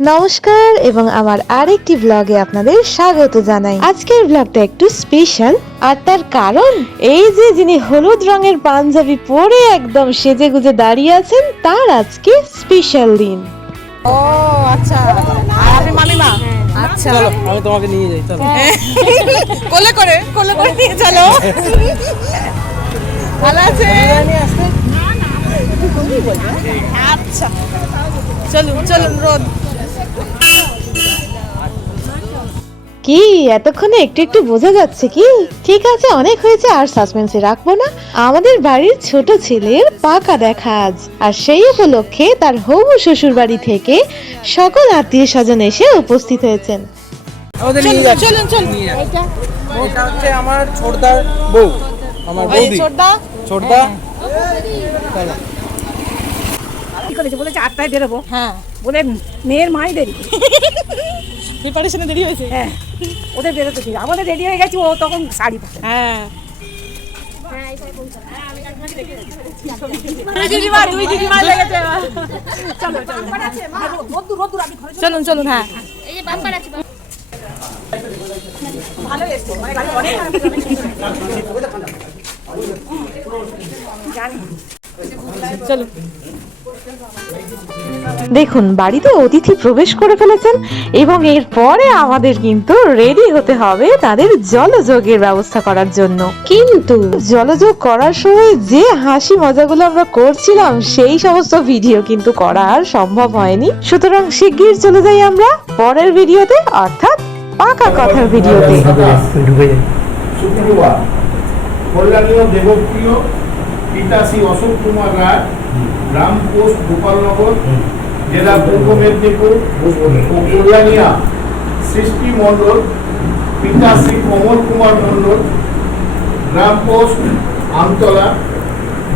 নমস্কার এবং আমার আরেকটি ব্লগে আপনাদের স্বাগত জানাই। আজকের ব্লগটা একটু স্পেশাল, আর তার কারণ এই যে যিনি হলুদ রঙের পাঞ্জাবি পরে একদম সেজেগুজে দাঁড়িয়ে আছেন, তার আজকে স্পেশাল দিন। ও আচ্ছা, আর আপনি মামিমা? আচ্ছা চলো আমি তোমাকে নিয়ে যাই। চলো কোলে করে নিয়ে চলো। ভালো আছে? আচ্ছা চলুন রোদ। কি এতক্ষণে একটু একটু বোঝা যাচ্ছে কি? ঠিক আছে, অনেক হয়েছে, আর সাসপেন্সে রাখবো না। আমাদের বাড়ির ছোট ছেলের পাকা দেখা আজ, আর সেই উপলক্ষে তার হবু শ্বশুর বাড়ি থেকে সকল আত্মীয় স্বজন এসে উপস্থিত হয়েছেন। আমাদের নিয়ে যাচ্ছি। চলুন এটা হচ্ছে আমার ছোটদার বউ, আমার বৌদি। ছোটদা চলো। কি করেছে বলেছে 8টায় বেরোবো। হ্যাঁ, বলে মেয়ের মাই দেরি, প্রিপারেশনে দেরি হয়েছে। হ্যাঁ, ওদের বেরোতে দেরি, আমাদের রেডি হয়ে গেছি, ও তখন শাড়ি পরে। হ্যাঁ চলুন। হ্যাঁ চলুন। দেখুন, বাড়িতে অতিথি প্রবেশ করে ফেলেছেন এবং এরপরে আমাদের কিন্তু রেডি হতে হবে তাদের জলযোগের ব্যবস্থা করার জন্য। কিন্তু জলযোগ করার সময় যে হাসি মজাগুলো আমরা করছিলাম, সেই সমস্ত ভিডিও কিন্তু করা আর সম্ভব হয়নি। সুতরাং শিগগির চলে যাই আমরা পরের ভিডিওতে, অর্থাৎ পাকা কথার ভিডিওতে। শুক্রবার কল্যাণীয় দেবপ্রিয় পিতা শ্রী অশোক কুমার রায়, গ্রাম পোস্ট গোপালনগর, জেলা পূর্ব মেদিনীপুর ও কল্যাণিয়া সৃষ্টি মণ্ডল, পিতা শ্রী কমল কুমার মণ্ডল, গ্রাম পোস্ট আমতলা,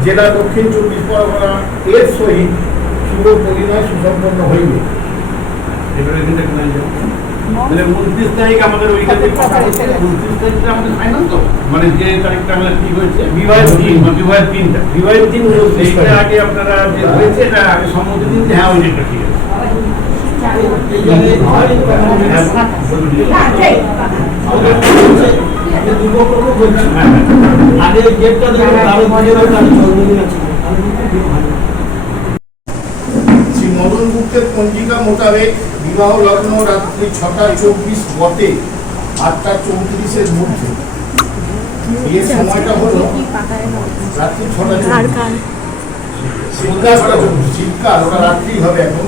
জেলা দক্ষিণ 24 পরগনা এর সহিত শুভ পরিণয় সুসম্পন্ন হইবে। মানে 29 তারিখ আমাদের ওইখানে কথা হচ্ছে, 29 তারিখে আমাদের ফাইনাল তো, মানে যে তারিখটা আমাদের ঠিক হয়েছে বিবাহের দিনটা, বিবাহের দিন সেইটা আগে আপনারা যে হয়েছে এটা আগে সম্মতি দিন যে হ্যাঁ ওই ডেটটা ঠিক আছে। শ্রী মদন গুপ্তের পঞ্জিকা মোতাবেক বিবাহ লগ্ন রাত্রি 6:24 বটে 8:34-এর মধ্যে। এর সময়টা হলো রাত্রি 6:24। শীতকাল ওটা রাত্রি হবে এখন,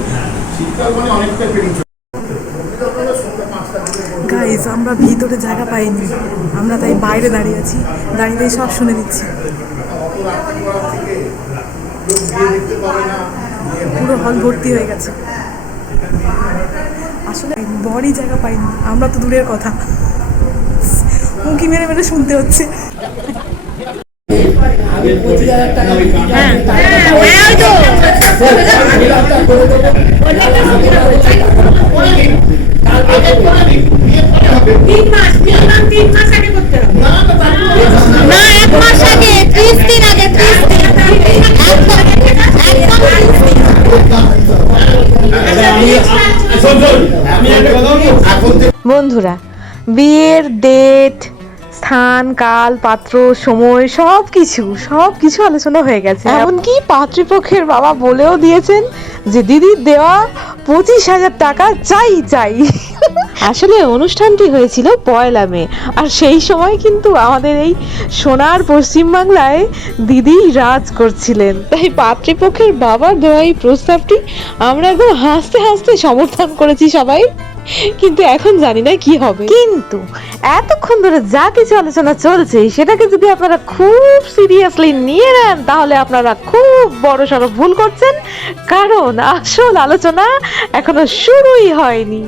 শীতকাল মানে অনেকটা পেরিয়ে। গাইস, আমরা ভিতরে জায়গা পাইনি, আমরা তাই বাইরে দাঁড়িয়ে আছি, দাঁড়িয়ে সব শুনে নিচ্ছি। অত রাত্রি করা থেকে লোক বিয়ে দেখতে পাবে না, পুরো হল ভর্তি হয়ে গেছে। আসলে বড়ই জায়গা পাইনি, আমরা তো দূরের কথা, উঁকি মেরে মেরে শুনতে হচ্ছে। বন্ধুরা, বিয়ের ডেট, স্থান, কাল, পাত্র, সময় সবকিছু আলোচনা হয়ে গেছে। এমনকি পাত্রপক্ষের বাবা বলেও দিয়েছেন যে দিদির দেওয়া 25,000 টাকা চাই। আসলে অনুষ্ঠানটি হয়েছিল 1 মে, আর সেই সময় কিন্তু আমাদের এই সোনার পশ্চিমবাংলায় দিদি রাজ করছিলেন। তাই পাত্রপক্ষের বাবার দেওয়া এই প্রস্তাবটি আমরা একদম হাসতে হাসতে সমর্থন করেছি সবাই। কিন্তু এখন জানি না কি হবে। কিন্তু এতক্ষণ ধরে যা কিছু আলোচনা চলছে, সেটাকে যদি আপনারা খুব সিরিয়াসলি নিয়ে নেন, তাহলে আপনারা খুব বড়সড় ভুল করছেন, কারণ আসল আলোচনা এখনো শুরুই হয়নি।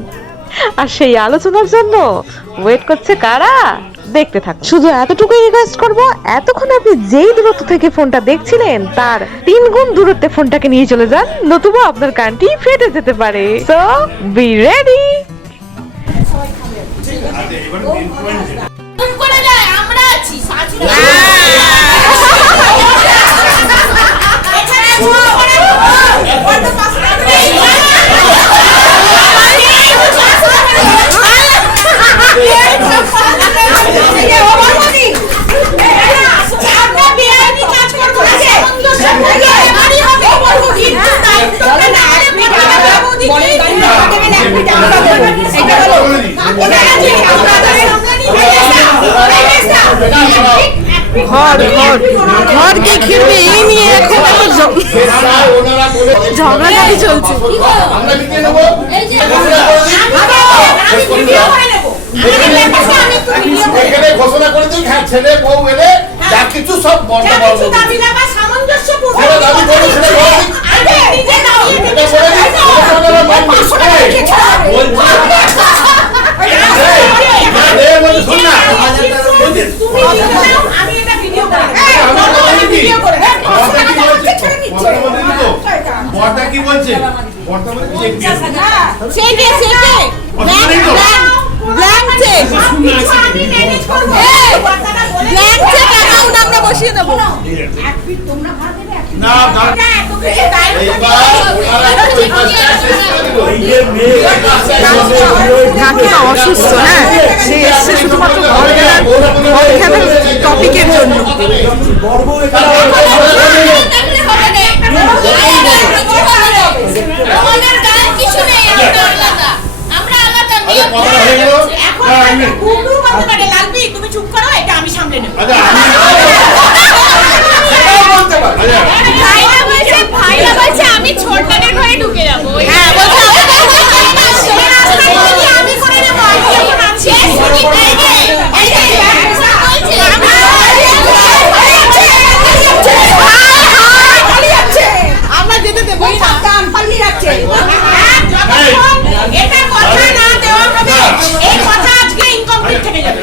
আর সেই আলোচনার জন্য ওয়েট করছে কারা? দেখতে থাকুন। শুধু এতটুকুই রিকোয়েস্ট করব, এতক্ষণ আপনি যেই দূরত্ব থেকে ফোনটা দেখছিলেন, তার 3 গুণ দূরত্বে ফোনটাকে নিয়ে চলে যান, নতুবা আপনার কানটি ফেটে যেতে পারে। So be ready. আমরা আছি ঘরকে ঘিরবে এই নিয়ে এখন একটা ঝগড়াঝাটি চলছে। আমরা মিটিয়ে নেবো এখানে ঘোষণা করে দিই, হ্যাঁ ছেলে বউ এলে যা কিছু সব কি বলছে বসিয়ে দেবো কাকিমা অসুস্থ, হ্যাঁ সে এসছে শুধুমাত্র ঘর খেলার টপিকের জন্য। তুমি চুপ করো, এটা আমি সামলে নেব। ভাইরা বলছে আমি ছোটদের ঘরে ঢুকে যাবো। হ্যাঁ বলছে আমি করে নেব। আমরা যেতে দেবো কান পালিয়ে যাচ্ছে। এটা কথা না দেওয়া হবে, এই কথা আজকে ইনকমপ্লিট থেকে যাবে।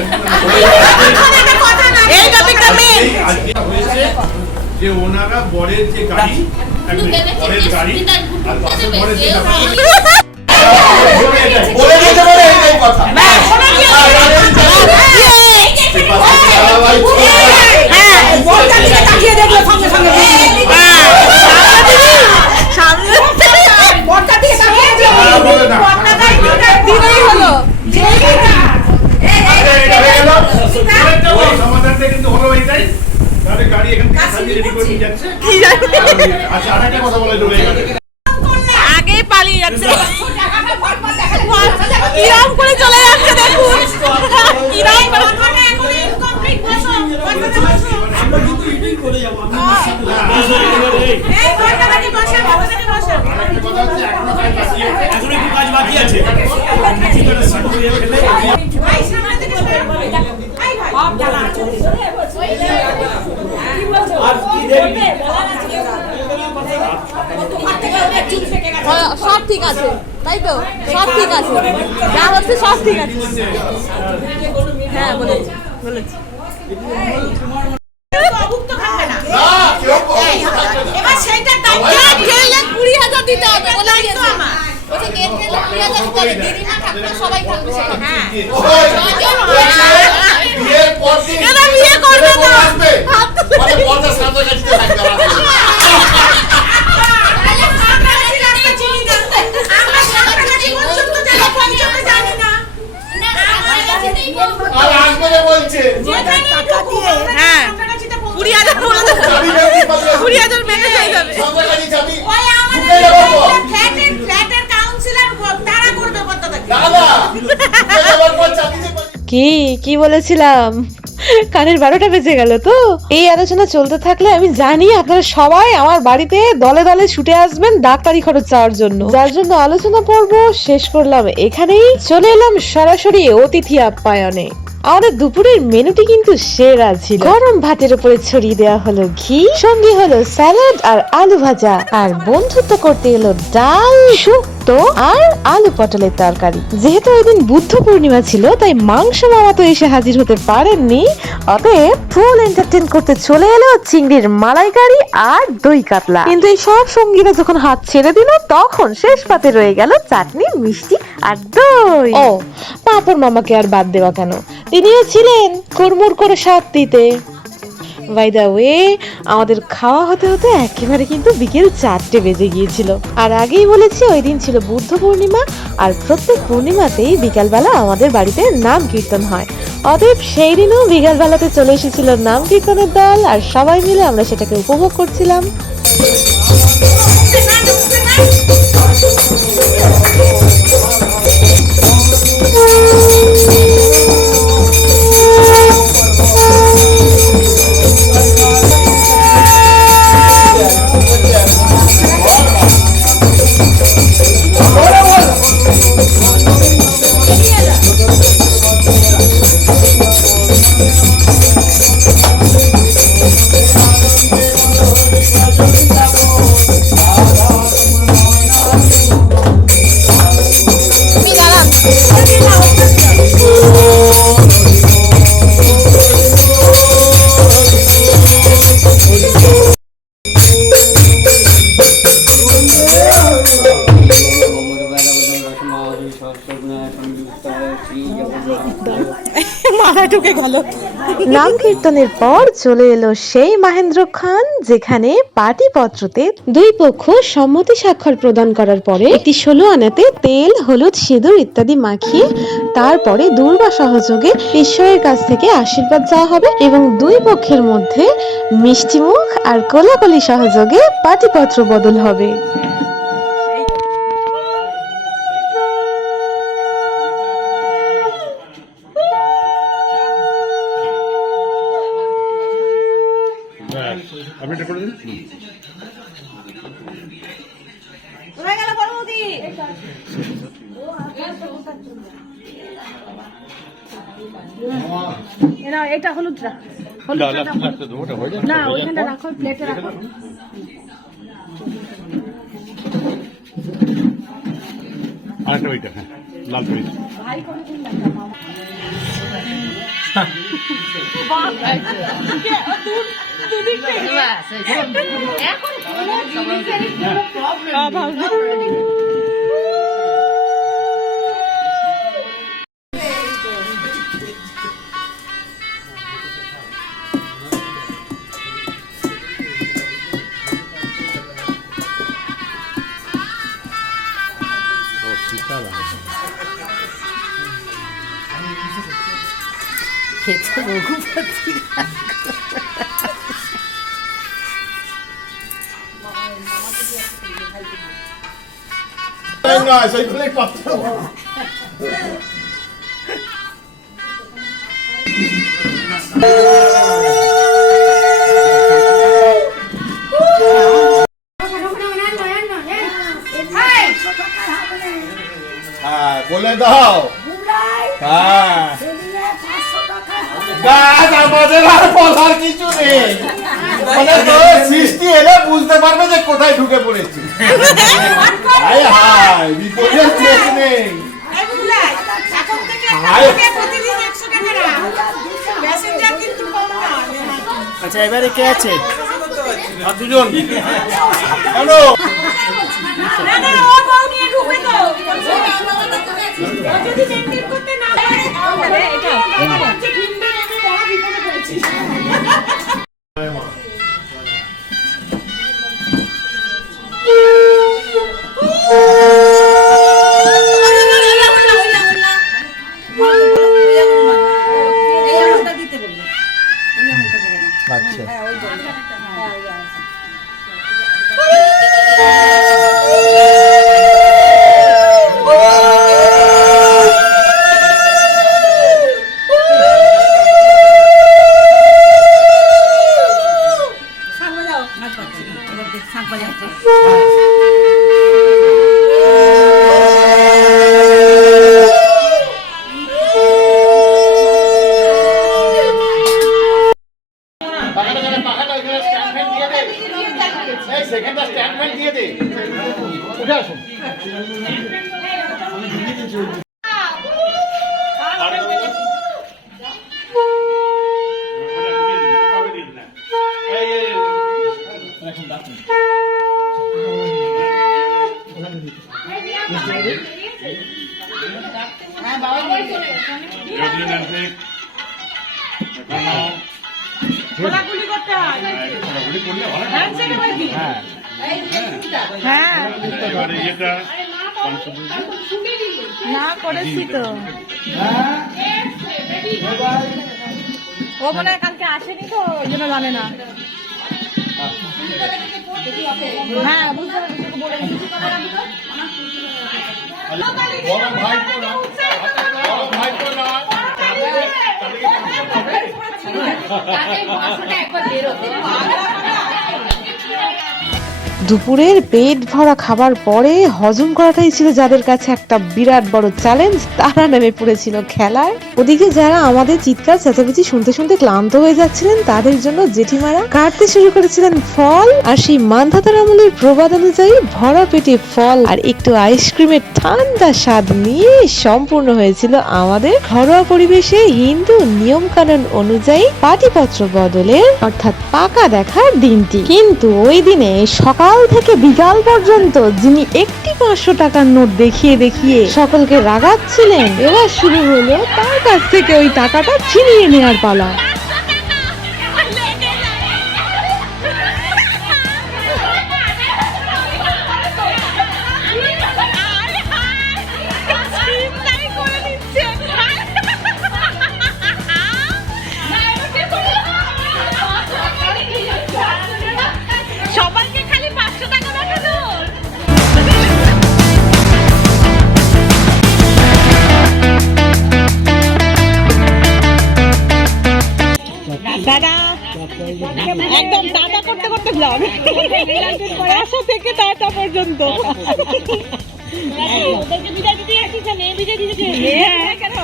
এটা কথা না, এই টপিকটা মেন যে ওনারা বরের যে গাড়ি, বরের গাড়ি আর পাশে বরের যে গাড়ি বলে দিতে পারে এই কথা। তাকিয়ে দেখলো সঙ্গে সঙ্গে সামনে বড়টা দিয়ে তাকিয়ে দিলেই হলো। সমাধানটা কিন্তু হলো এইটাই। তাহলে গাড়ি এখান থেকে সাজিয়ে রেডি করে নিয়ে যাচ্ছে। আচ্ছা আরেকটা কথা বলে চলে গেল, আগে পালিয়ে যাচ্ছে, কিরম করে চলে যাচ্ছে দেখুন, কিরম আমরা কিন্তু ইভিনিং করে যাবো। এখন একটু কাজ বাকি আছে। সব ঠিক আছে, তাই তো সব ঠিক আছে, যা হচ্ছে সব ঠিক আছে। হ্যাঁ বলেছি বলেছি। এবার সেইটা দায়িত্ব খেলে 20,000 দিতে হবে বলে দিয়েছে আমার। ওই গেট খেলে 20,000 করে দিদিমা থাকবে, সবাই থাকবে সেখানে। হ্যাঁ বিয়ের পর দিন এরা বিয়ে করবে না, মানে পর্দা সাথে কাছে থাকবে। আর আসবে না বলছে। হ্যাঁ 20,000 বলে দেবো, 20,000 মেনে হয়ে যাবে। সবাই গাড়ি চাবি ওই আমাদের ফ্ল্যাটের কাউন্সিলর তারা করবে পদ্ধতি। দাদা যাবার পর চাবি দিয়ে কি বলেছিলাম, কানের 12টা বেজে গেল। তো এই আলোচনা চলতে থাকলে আমি জানি আপনারা সবাই আমার বাড়িতে দলে দলে ছুটে আসবেন ডাক্তারি খরচ চাওয়ার জন্য, যার জন্য আলোচনা পর্ব শেষ করলাম এখানেই। চলে এলাম সরাসরি অতিথি আপ্যায়নে। আমাদের দুপুরের মেনুটি কিন্তু সেরা ছিল। গরম ভাতের উপরে ছড়িয়ে দেওয়া হলো ঘি, সঙ্গে হলো স্যালাড আর আলু ভাজা, আর বন্ধুত্ব করতে এলো ডাল, শুক্তো আর আলু পটলের তরকারি। যেহেতু ওই দিন বুদ্ধ পূর্ণিমা ছিল, তাই মাংস মামা তো এসে হাজির হতে পারেননি, অতএব ফুল এন্টারটেইন করতে চলে এলো চিংড়ির মালাইকারি আর দই কাতলা। কিন্তু এই সব সঙ্গীরা যখন হাত ছেড়ে দিল, তখন শেষ পাতে রয়ে গেল চাটনি, মিষ্টি আর দই। ও পাপড় মামাকে আর বাদ দেওয়া কেন, তিনিও ছিলেন কুড়মুড় করে স্বাদ দিতে। বাই দ্য ওয়ে, আমাদের খাওয়া হতে হতে একেবারে কিন্তু বিকেল 4টে বেজে গিয়েছিল। আর আগেই বলেছি ওই দিন ছিল বুদ্ধ পূর্ণিমা, আর প্রত্যেক পূর্ণিমাতেই বিকালবেলা আমাদের বাড়িতে নাম কীর্তন হয়। অতএব সেই দিনও বিকালবেলাতে চলে এসেছিল নাম কীর্তনের দল, আর সবাই মিলে আমরা সেটাকে উপভোগ করছিলাম। মাথায় ঢুকে গেল। নাম কীর্তনের পর চলে এলো সেই মাহেন্দ্রক্ষণ যেখানে পাটিপত্রতে দুই পক্ষ সম্মতি স্বাক্ষর প্রদান করার পরে একটি 16 আনাতে তেল, হলুদ, সিঁদুর ইত্যাদি মাখিয়ে তারপরে দূর্বা সহযোগে ঈশ্বরের কাছ থেকে আশীর্বাদ চাওয়া হবে এবং দুই পক্ষের মধ্যে মিষ্টিমুখ আর কোলাকুলি সহযোগে পাটিপত্র বদল হবে। আপনি এটা করে দিন। হয়ে গেল পরবর্তী। এটা হলুদটা না ওইখানটা রাখো, প্লেটে রাখো। আরেকটা ওইটা, হ্যাঁ, লাল প্লেট। হ্যাঁ, বলে দাও। হ্যাঁ, আমাদের আর বলার কিছু নেই, মানে তো সৃষ্টি এলে বুঝতে পারবে যে কোথায় ঢুকে পড়েছি। হায় হায়, বিপদের শেষ নেই। আচ্ছা, এবারে কে আছে? আর দুজন হ্যালো, আচ্ছা সেকেন্ডটা স্ট্যান্ড ফ্যান দিয়ে দে, উঠে আসুন। খোলাখুলি করতে হয়। হ্যান্ডশেকে বলে কি? হ্যাঁ না করেছি তো। ও মনে হয় কালকে আসেনি তো ওই জন্য জানে না। হ্যাঁ বুঝতে পারছি, বলে দিচ্ছি। বড় ভাই তো না, বড় ভাই তো না। দুপুরের পেট ভরা খাবার পরে হজম করাটাই ছিল যাদের কাছে একটা বিরাট বড় চ্যালেঞ্জ, তারা নেমে পড়েছিল খেলায়। ওদিকে যারা আমাদের চিৎকার চেঁচামেচি শুনতে শুনতে ক্লান্ত হয়ে যাচ্ছিলেন, তাদের জন্য জেঠিমারা কাটতে শুরু করেছিলেন ফল। আর সেই মান্ধাতার আমলের প্রবাদ অনুযায়ী ভরা পেটে ফল আর একটু আইসক্রিমের ঠান্ডা স্বাদ নিয়ে সম্পূর্ণ হয়েছিল আমাদের ঘরোয়া পরিবেশে হিন্দু নিয়ম কানুন অনুযায়ী পাটিপত্র বদলের অর্থাৎ পাকা দেখার দিনটি। কিন্তু ওই দিনে সকাল থেকে বিকাল পর্যন্ত যিনি একটি 500 টাকার নোট দেখিয়ে দেখিয়ে সকলকে রাগাচ্ছিলেন, এবার শুরু হলো তার কাছ থেকে ওই টাকাটা ছিনিয়ে নেওয়ার পালা। সবাইকে খালি 500 টাকা দেখানো। দাদা একদম টাটা করতে করতে ব্লগ আসা থেকে টাটা পর্যন্ত। ওদেরকে বিদায় দিতে আসিস না, বিদায় দিতে কেন?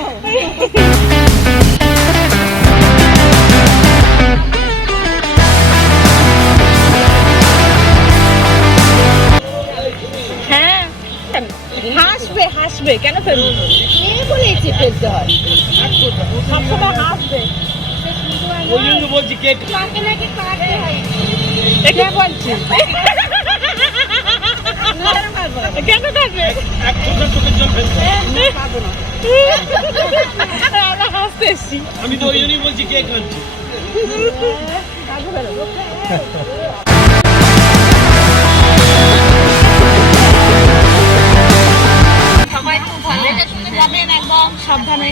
হ্যাঁ হাসবে হাসবে, কেন ফেলবে? কে বলেছে ফেলতে হয়? সবসময় হাসবে। ওই জন্য বলছি কেক কাকে নাকি কাটতে হয়। কে বলছে? কেন কাটবে? আমরা হাসতে এসছি। আমি তো ওই জন্যই বলছি কেক আনছি। সবাই খুব ভালো দেখে শুনে যাবেন, একদম সাবধানে।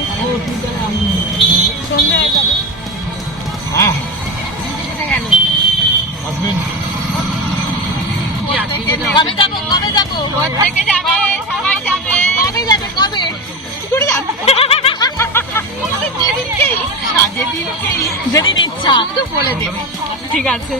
সন্ধ্যে হয়ে যাবে। কবে যাবো? কবে যাবো? ভোর থেকে যাবে, সবাই যাবে। কবে যাবে? কবে? কি করে যাবে? যেদিন ইচ্ছা তো বলে দেবে। ঠিক আছে।